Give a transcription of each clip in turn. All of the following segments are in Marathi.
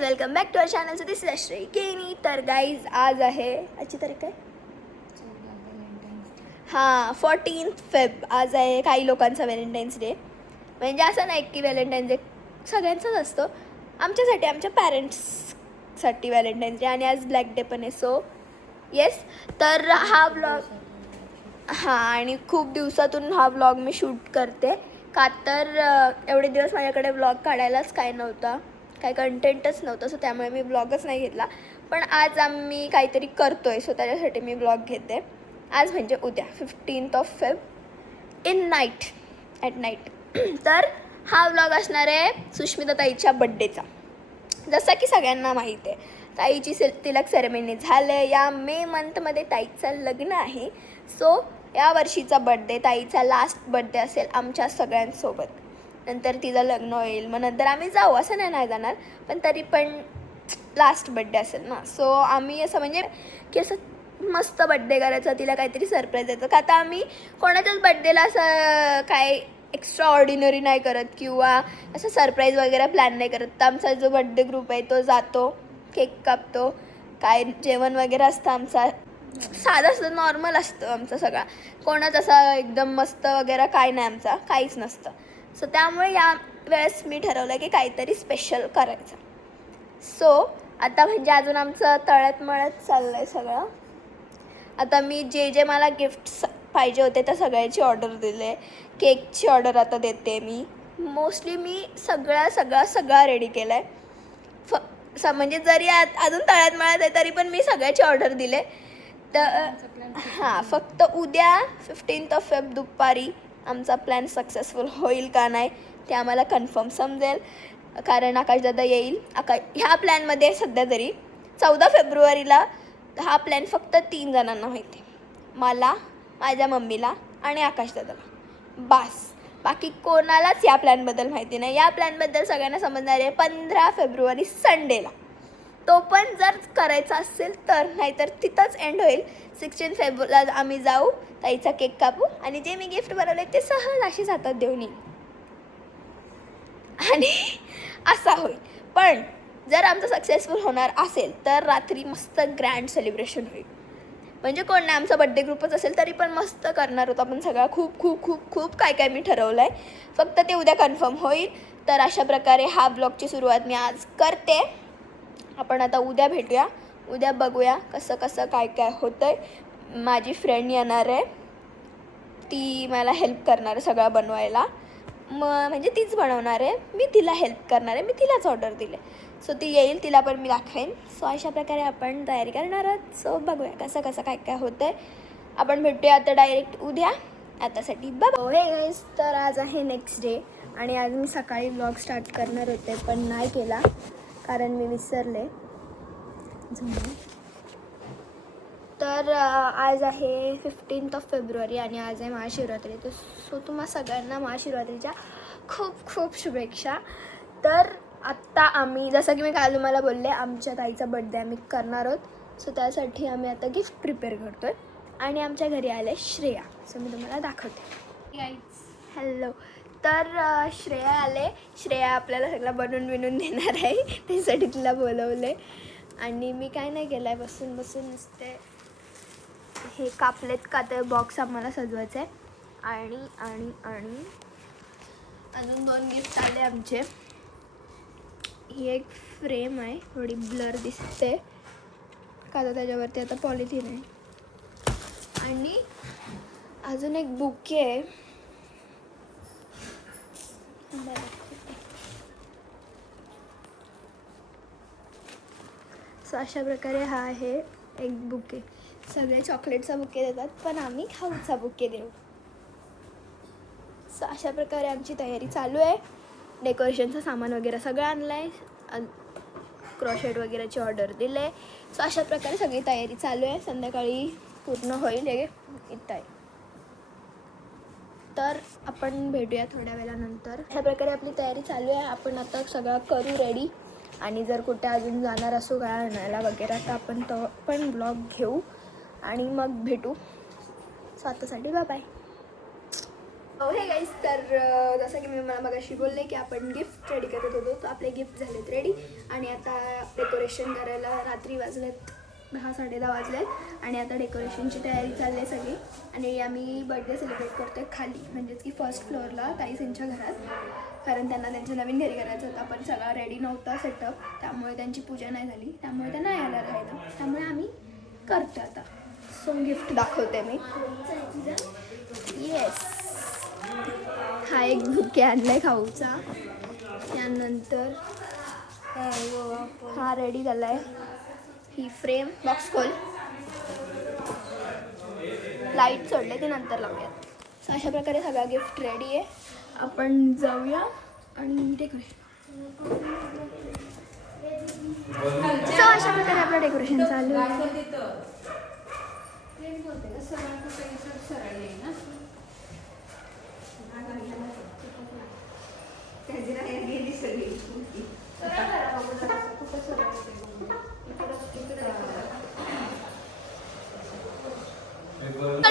Welcome back to our channel. This is Shri Keni तर गाईज आज आहे आजची तारीख काय? हां फोर्टीन्थ फेब आज आहे काही लोकांचा व्हॅलेंटाईन्स डे म्हणजे असं नाही की व्हॅलेंटाईन्स डे सगळ्यांचाच असतो. आमच्यासाठी आमच्या पॅरेंट्ससाठी व्हॅलेंटाईन्स डे आणि आज ब्लॅक डे पण आहे. सो येस तर हा ब्लॉग हां आणि खूप दिवसातून हा ब्लॉग मी शूट करते. का तर एवढे दिवस माझ्याकडे ब्लॉग काढायलाच काय नव्हता. काही कंटेंटच नव्हतं सो त्यामुळे मी ब्लॉगच नाही घेतला. पण आज आम्ही काहीतरी करतो आहे सो त्याच्यासाठी मी ब्लॉग घेते. आज म्हणजे उद्या fifteenth of Feb in night at night तर हा ब्लॉग असणार आहे सुष्मिता ताईच्या बड्डेचा जसं की सगळ्यांना माहीत आहे ताईची से तिलक सेरेमनी झालं या मे मंथमध्ये ताईचं लग्न आहे. सो या वर्षीचा बड्डे ताईचा लास्ट बड्डे असेल आमच्या सगळ्यांसोबत. नंतर तिचं लग्न होईल मग नंतर आम्ही जाऊ असं नाही नाही जाणार. पण तरी पण लास्ट बड्डे असेल ना. सो आम्ही असं म्हणजे की असं मस्त बड्डे करायचा तिला काहीतरी सरप्राईज द्यायचं. का आता आम्ही कोणाच्याच बड्डेला असं काय एक्स्ट्रा ऑर्डिनरी नाही करत किंवा असं सरप्राईज वगैरे प्लॅन नाही करत. तर आमचा जो बड्डे ग्रुप आहे तो जातो केक कापतो काय जेवण वगैरे असतं आमचा. साधं असं नॉर्मल असतं आमचं सगळा. कोणाच असा एकदम मस्त वगैरे काय नाही आमचा काहीच नसतं. सो त्यामुळे या वेळेस मी ठरवलं की काहीतरी स्पेशल करायचं. सो आता म्हणजे अजून आमचं तळ्यात मळत चाललं आहे सगळं. आता मी जे जे मला गिफ्ट्स पाहिजे होते त्या सगळ्याची ऑर्डर दिले. केकची ऑर्डर आता देते मी. मोस्टली मी सगळा सगळा सगळा रेडी केला आहे फ स म्हणजे जरी अजून तळ्यात मळ्यात आहे तरी पण मी सगळ्याची ऑर्डर दिले. तर हां फक्त उद्या फिफ्टीन्थ ऑफ फेब दुपारी आमचा प्लॅन सक्सेसफुल होईल का नाही ते आम्हाला कन्फर्म समजेल. कारण आकाशदादा येईल. आका ह्या प्लॅनमध्ये सध्या तरी चौदा फेब्रुवारीला हा प्लॅन फक्त तीन जणांना माहिती मला माझ्या मम्मीला आणि आकाशदादाला. बास. बाकी कोणालाच या प्लॅनबद्दल माहिती नाही. या प्लॅनबद्दल सगळ्यांना समजणार आहे पंधरा फेब्रुवारी संडेला तो पण जर करायचा असेल तर नाहीतर तिथंच एंड होईल. सिक्स्टीन फेब्रुला आम्ही जाऊ ताईचा केक कापू आणि जे मी गिफ्ट बनवले ते सहज अशीच हातात देऊन. आणि असा होईल. पण जर आमचं सक्सेसफुल होणार असेल तर रात्री मस्त ग्रँड सेलिब्रेशन होईल. म्हणजे कोण नाही आमचा बड्डे ग्रुपच असेल तरी पण मस्त करणार होतो आपण सगळा. खूप खूप खूप खूप काय काय मी ठरवलं आहे फक्त ते उद्या कन्फर्म होईल. तर अशा प्रकारे हा ब्लॉगची सुरुवात मी आज करते. आपण आता उद्या भेटूया. उद्या बघूया कसं कसं काय काय होतं आहे माझी फ्रेंड येणार आहे. ती मला हेल्प करणार आहे सगळं बनवायला. मग म्हणजे तीच बनवणार आहे. मी तिला हेल्प करणार आहे. मी तिलाच ऑर्डर दिले सो ती येईल तिला पण मी दाखवेन. सो अशा प्रकारे आपण तयारी करणार आहोत. सो बघूया कसं कसं काय काय होतं आहे आपण भेटूया आता डायरेक्ट उद्या. आतासाठी बाबा हे गाईज तर आज आहे नेक्स्ट डे आणि आज मी सकाळी ब्लॉग स्टार्ट करणार होते पण नाही केला. कारण मी विसरले. तर आज आहे फिफ्टीन्थ ऑफ फेब्रुवारी आणि आज आहे महाशिवरात्री. तर सो तुम्हा सगळ्यांना महाशिवरात्रीच्या खूप खूप शुभेच्छा. तर आत्ता आम्ही जसं की मी काल तुम्हाला बोलले आमच्या ताईचा बड्डे आम्ही करणार आहोत. सो त्यासाठी आम्ही आता गिफ्ट प्रिपेअर करतो आहे आणि आमच्या घरी आले श्रेया. सो मी तुम्हाला दाखवते. हॅलो तर श्रेया आले. श्रेया आपल्याला सगळं बनवून विणून देणार आहे. त्यासाठी तिला बोलवले आणि मी काय नाही केलं आहे बसून बसून नुसते हे कापलेत का ते बॉक्स आम्हाला सजवायचं आहे आणि आणि आणि अजून दोन गिफ्ट आले आमचे. ही एक फ्रेम आहे. थोडी ब्लर दिसते. का तर त्याच्यावरती आता पॉलिथिन आहे. आणि अजून एक बुके आहे. सो अशा प्रकारे हा आहे एक बुके. सगळे चॉकलेटचा बुके देतात पण आम्ही खाऊचा बुके देऊ. सो अशा प्रकारे आमची तयारी चालू आहे. डेकोरेशनचं सामान वगैरे सगळं आणलं आहे क्रॉशेट वगैरेची ऑर्डर दिले. सो अशा प्रकारे सगळी तयारी चालू आहे. संध्याकाळी पूर्ण होईल हे इथं आहे. तर आपण भेटूया थोड्या वेळानंतर. अशा प्रकारे आपली तयारी चालू आहे. आपण आता सगळं करू रेडी आणि जर कुठे अजून जाणार असू काय आणायला वगैरे तर आपण तो पण ब्लॉग घेऊ आणि मग भेटू. स्वतःसाठी बाय बाय हे गाईस तर जसं की मी मला मगाशी बोलले की आपण गिफ्ट रेडी करत होतो. तर आपले गिफ्ट झालेत रेडी आणि आता डेकोरेशन करायला रात्री वाजलेत. दहा साडे दहा आहेत आणि आता डेकोरेशनची तयारी चालली आहे सगळी. आणि आम्ही बर्थडे सेलिब्रेट करतो आहे खाली म्हणजेच की फर्स्ट फ्लोअरला ताईसेंच्या घरात. कारण त्यांना त्यांच्या नवीन घरी करायचं होतं पण सगळा रेडी नव्हता सेटअप त्यामुळे त्यांची पूजा नाही झाली. त्यामुळे त्या नाही आल्या राहायला त्यामुळे आम्ही करतो आता. सो गिफ्ट दाखवते मी. येस हा एक बुके आहे खाऊचा. त्यानंतर हा रेडी झाला आहे ही फ्रेम बॉक्स खोल. लाइट सोडले ते नंतर लावूयात. So अशा प्रकारे सगळा गिफ्ट रेडी आहे. आपण जाऊया आणि डेकोरेशन सो अशा प्रकारे आपलं डेकोरेशन चालू आहे.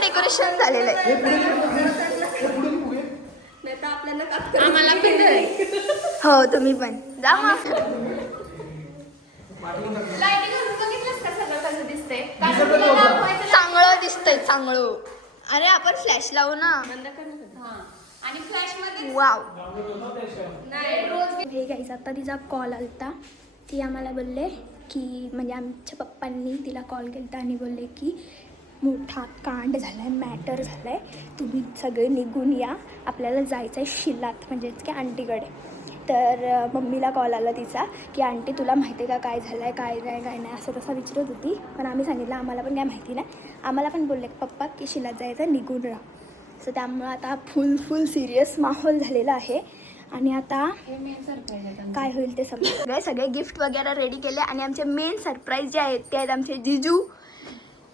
डेकोरेशन झालेलं आहे. हो तुम्ही पण. जा मग. चांगलं दिसतंय चांगलं. अरे आपण फ्लॅश लावू ना. आणि फ्लॅशमध्ये वाव. हे आता तिचा कॉल आलता. ती आम्हाला बोलले की म्हणजे आमच्या पप्पांनी तिला कॉल केला आणि बोलले की मोठा कांड झाला आहे मॅटर झाला आहे तुम्ही सगळे निघून या. आपल्याला जायचं आहे शिलात म्हणजेच की आंटीकडे. तर मम्मीला कॉल आला तिचा की आंटी तुला माहिती आहे का काय झालं आहे काय नाही काय नाही? असं तसं विचारत होती. पण आम्ही सांगितलं आम्हाला पण काय माहिती नाही. आम्हाला पण बोलले पप्पा की शिलात जायचं निघून राहा. सो त्यामुळं आता फुल फुल सिरियस माहोल झालेला आहे. आणि आता काय होईल ते सगळं सगळे सगळे गिफ्ट वगैरे रेडी केले आणि आमचे मेन सरप्राईज जे आहेत ते आहेत आमचे जिजू.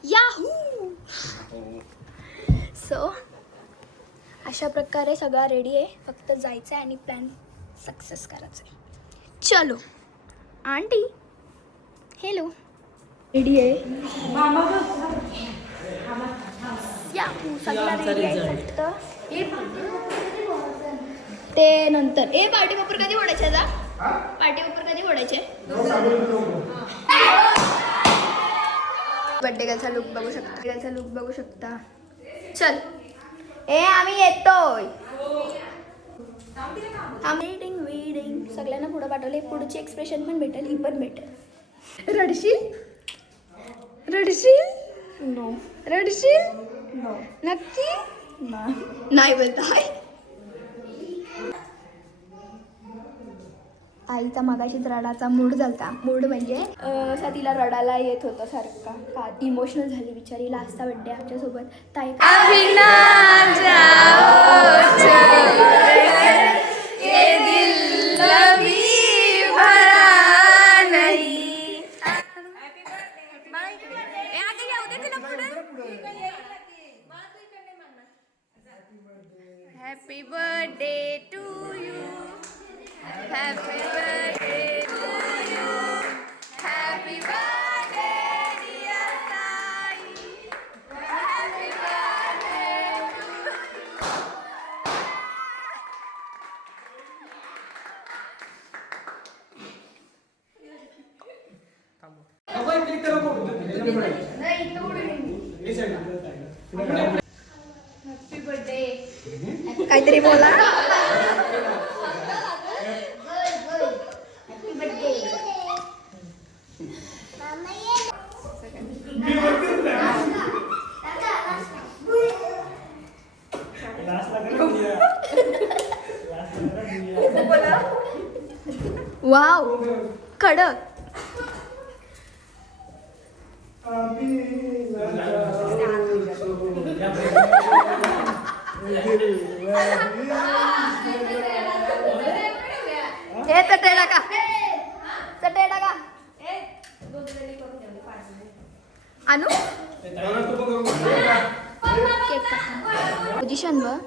याहू सो अशा प्रकारे सगळा रेडी आहे. फक्त जायचं आहे आणि प्लॅन सक्सेस करायचं आहे चलो. आंटी हॅलो रेडी आहे? याहू सगळा रेडी आहे. फक्त ते नंतर. ए पार्टी पेपर कधी ओढायचे जा पार्टी पेपर कधी ओढायचे बड्डे गर्लचा लुक बघू शकता. गर्लचा लुक बघू शकता. चल. ए आम्ही येतोय. वेडिंग वेडिंग सगळ्यांना पुढं पाठवले पुढची एक्सप्रेशन पण भेटेल ही पण भेटेल. रडशील? रडशील? नो रडशील? नो नक्की? नाही बोलता आईचा मागाशीच रडाचा मूड झालता. मूड म्हणजे असा तिला रडायला येत होतं सारखा. का इमोशनल झाली बिचारी लास्टचा बड्डे आमच्यासोबत. ताई वाव कडक. हे चटई टाका. चटई टाका. आणू केक पोझिशन बघ.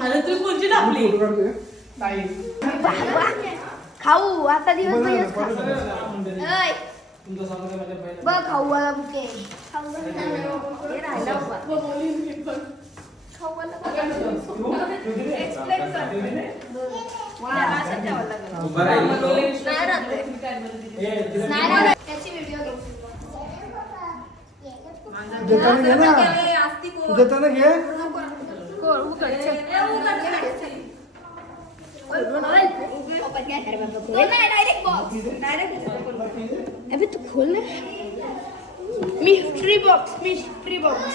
अरे तू कोणची टाकली खाऊ आता दिवस दिवस बघ खाऊ. वाला बुके. खाऊ वाला बुके. Explain कर. त्याला असं ठेवावं लागेल. नाही राहत ते. नाही राहत. त्याची व्हिडिओ घेऊ देताना घे ना देताना घे अबे तू खोल ना। Mystery box mystery box